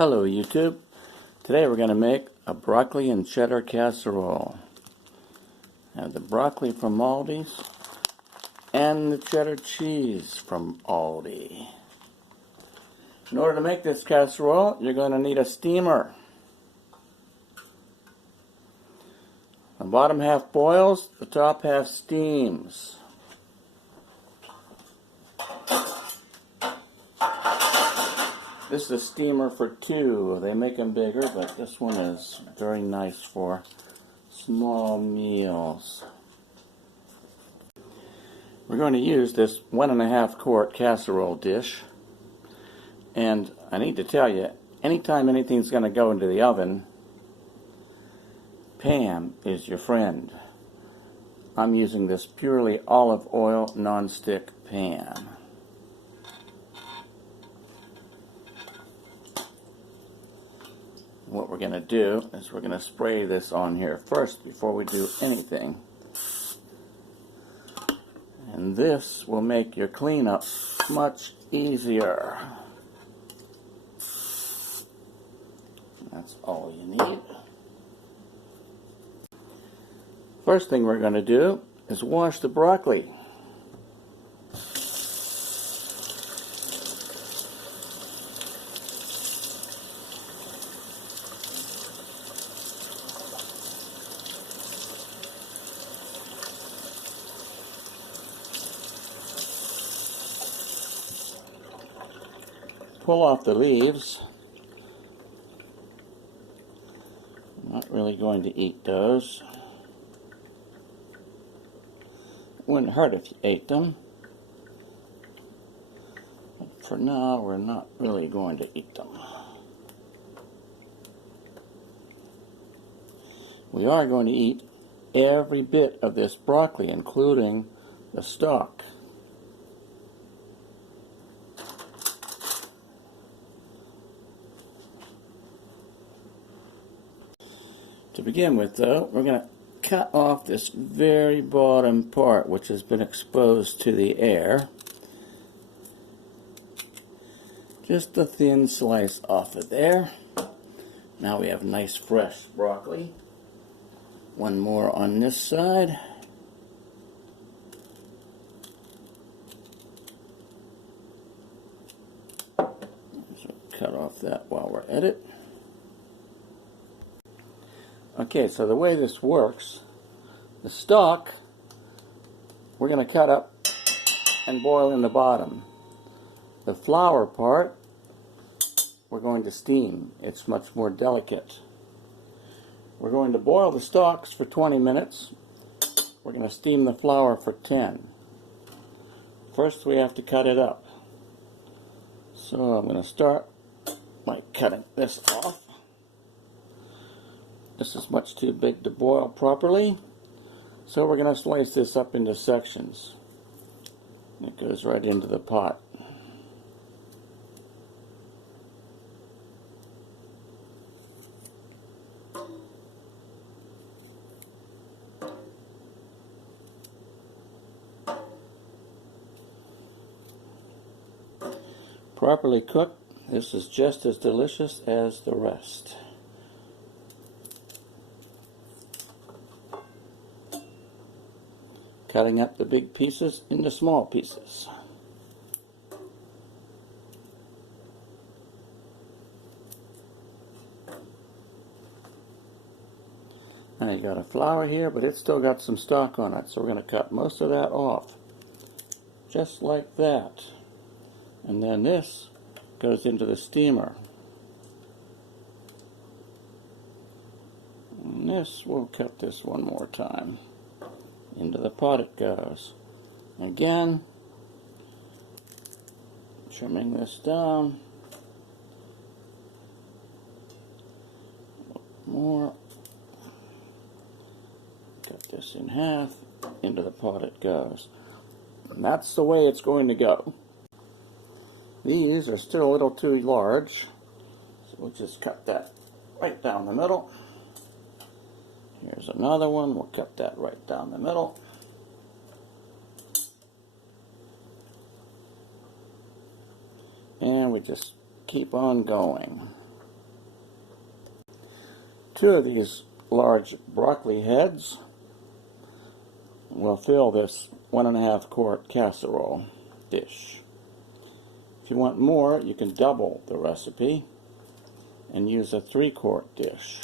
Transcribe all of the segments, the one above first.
Hello YouTube. Today we're going to make a broccoli and cheddar casserole. I have the broccoli from Aldi's and the cheddar cheese from Aldi. In order to make this casserole, you're going to need a steamer. The bottom half boils, the top half steams. This is a steamer for two. They make them bigger, but this one is very nice for small meals. We're going to use this 1.5 quart casserole dish. And I need to tell you, anytime anything's going to go into the oven, Pam is your friend. I'm using this purely olive oil non-stick pan. What we're going to do is we're going to spray this on here first before we do anything. And this will make your cleanup much easier. That's all you need. First thing we're going to do is wash the broccoli. Pull off the leaves. I'm not really going to eat those. It wouldn't hurt if you ate them. But for now, we're not really going to eat them. We are going to eat every bit of this broccoli, including the stalk. To begin with, though, we're going to cut off this very bottom part, which has been exposed to the air. Just a thin slice off of there. Now we have nice fresh broccoli. One more on this side. So cut off that while we're at it. Okay, so the way this works, the stalk we're going to cut up and boil in the bottom. The flour part we're going to steam. It's much more delicate. We're going to boil the stalks for 20 minutes. We're going to steam the flour for 10. First we have to cut it up. So I'm going to start by cutting this off. This is much too big to boil properly, so we're going to slice this up into sections. It goes right into the pot. Properly cooked, this is just as delicious as the rest. Cutting up the big pieces into small pieces. Now you got a flour here, but it's still got some stalk on it, so we're going to cut most of that off. Just like that. And then this goes into the steamer. And this, we'll cut this one more time. Into the pot it goes. Again, trimming this down. More. Cut this in half. Into the pot it goes. And that's the way it's going to go. These are still a little too large, so we'll just cut that right down the middle. Here's another one. We'll cut that right down the middle. And we just keep on going. 2 of these large broccoli heads will fill this 1.5 quart casserole dish. If you want more, you can double the recipe and use a 3-quart dish.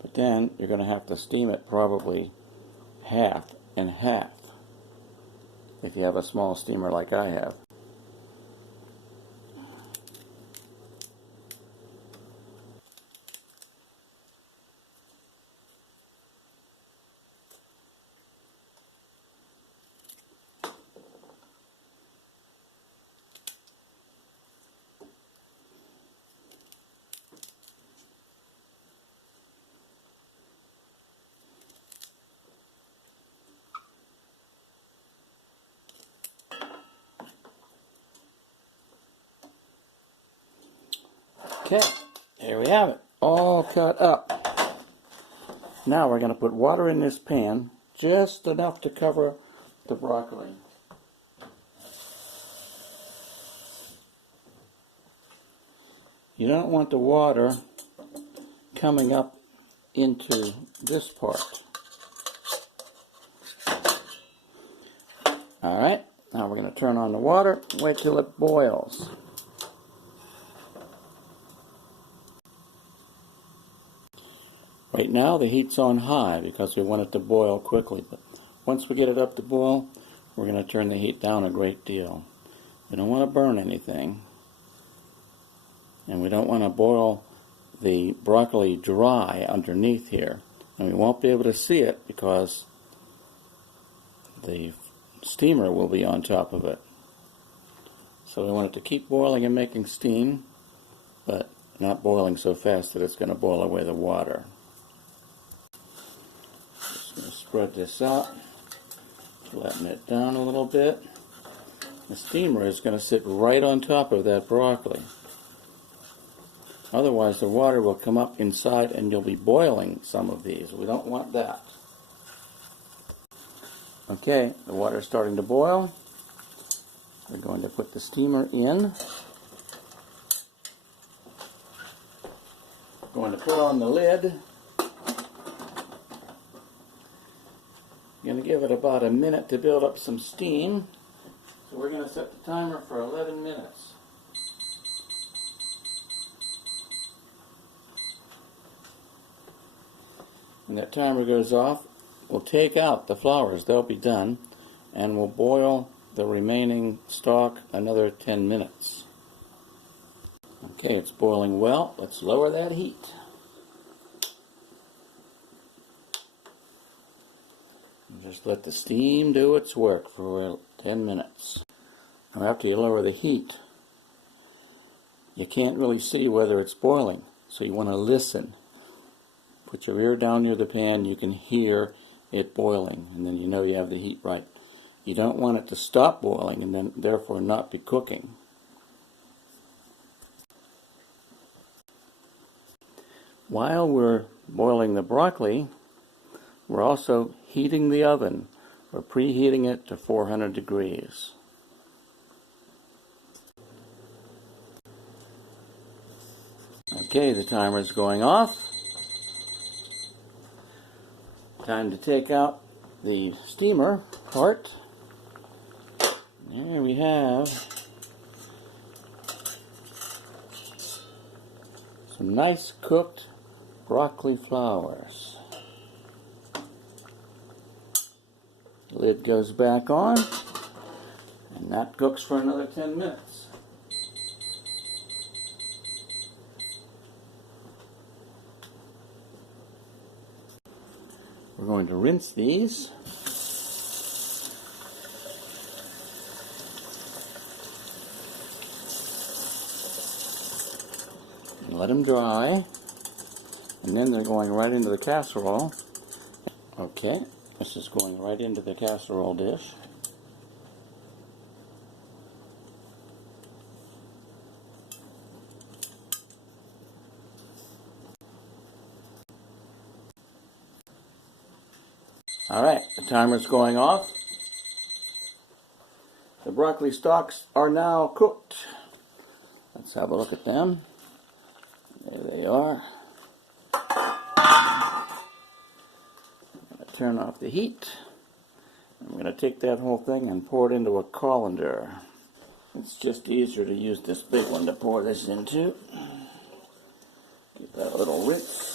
But then you're going to have to steam it probably half and half if you have a small steamer like I have. Okay, here we have it, all cut up. Now we're going to put water in this pan, just enough to cover the broccoli. You don't want the water coming up into this part. Alright, now we're going to turn on the water, wait till it boils. Right now the heat's on high because we want it to boil quickly, but once we get it up to boil, we're going to turn the heat down a great deal. We don't want to burn anything, and we don't want to boil the broccoli dry underneath here, and we won't be able to see it because the steamer will be on top of it. So we want it to keep boiling and making steam, but not boiling so fast that it's going to boil away the water. Just going to spread this out, flatten it down a little bit. The steamer is going to sit right on top of that broccoli. Otherwise the water will come up inside and you'll be boiling some of these. We don't want that. Okay, the water is starting to boil. We're going to put the steamer in. We're going to put on the lid. We're going to give it about a minute to build up some steam. So we're going to set the timer for 11 minutes. When that timer goes off, we'll take out the flowers, they'll be done, and we'll boil the remaining stock another 10 minutes. Okay, it's boiling well. Let's lower that heat. And just let the steam do its work for 10 minutes. Now after you lower the heat, you can't really see whether it's boiling, so you want to listen. Put your ear down near the pan, you can hear it boiling, and then you know you have the heat right. You don't want it to stop boiling and then therefore not be cooking. While we're boiling the broccoli, we're also heating the oven. We're preheating it to 400 degrees. Okay, the timer is going off. Time to take out the steamer part. There we have some nice cooked broccoli flowers. The lid goes back on, and that cooks for another 10 minutes. We're going to rinse these. And let them dry. And then they're going right into the casserole. Okay, this is going right into the casserole dish. Alright, the timer's going off. The broccoli stalks are now cooked. Let's have a look at them. There they are. turn off the heat. I'm going to take that whole thing and pour it into a colander. It's just easier to use this big one to pour this into. Give that a little rinse.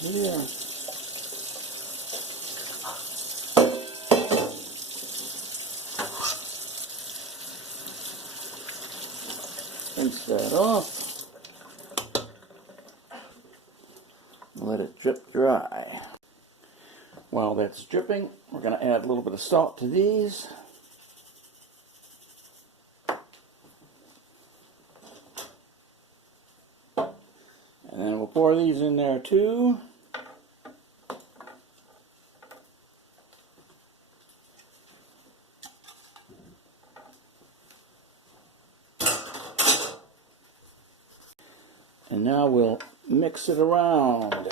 Here. Rinse that off. Let it drip dry. While that's dripping, we're going to add a little bit of salt to these. And then we'll pour these in there too. And now we'll mix it around.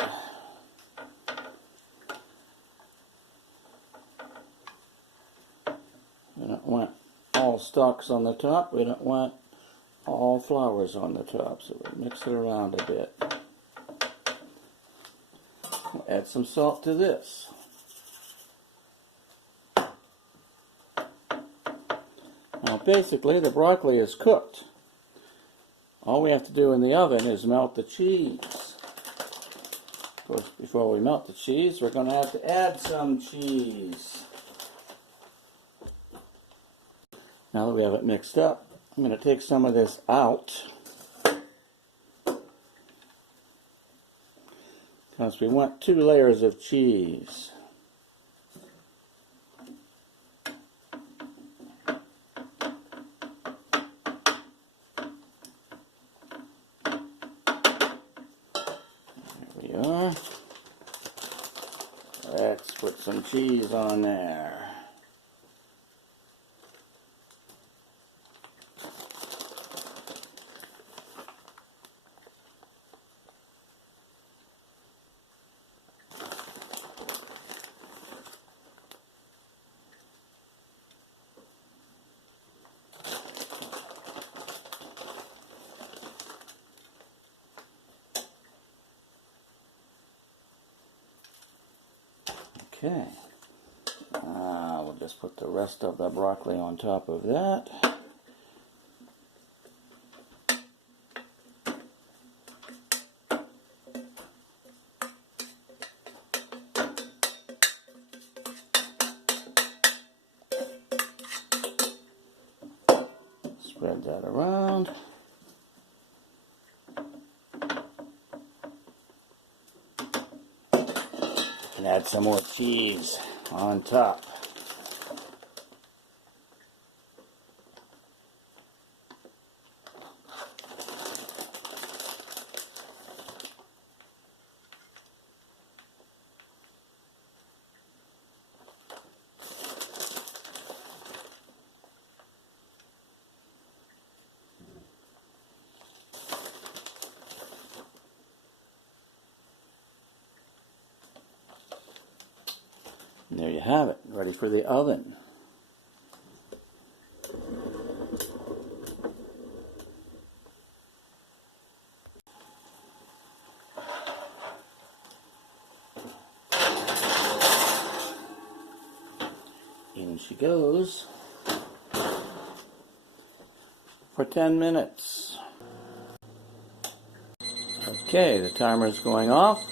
We don't want all stalks on the top. We don't want all flowers on the top. So we'll mix it around a bit. We'll add some salt to this. Now basically the broccoli is cooked. All we have to do in the oven is melt the cheese. Of course, before we melt the cheese, we're going to have to add some cheese. Now that we have it mixed up, I'm going to take some of this out. Because we want 2 layers of cheese. Let's put some cheese on there. Okay, we'll just put the rest of the broccoli on top of that. Spread that around. And add some more cheese on top. And there you have it, ready for the oven. In she goes for 10 minutes. Okay, the timer's going off.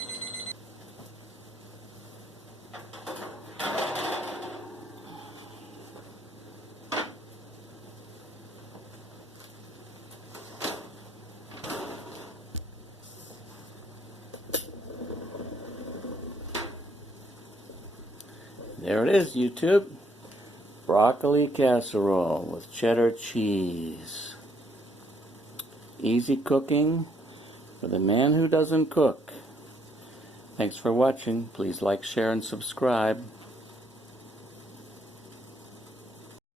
There it is, YouTube. Broccoli casserole with cheddar cheese. Easy cooking for the man who doesn't cook. Thanks for watching. Please like, share, and subscribe.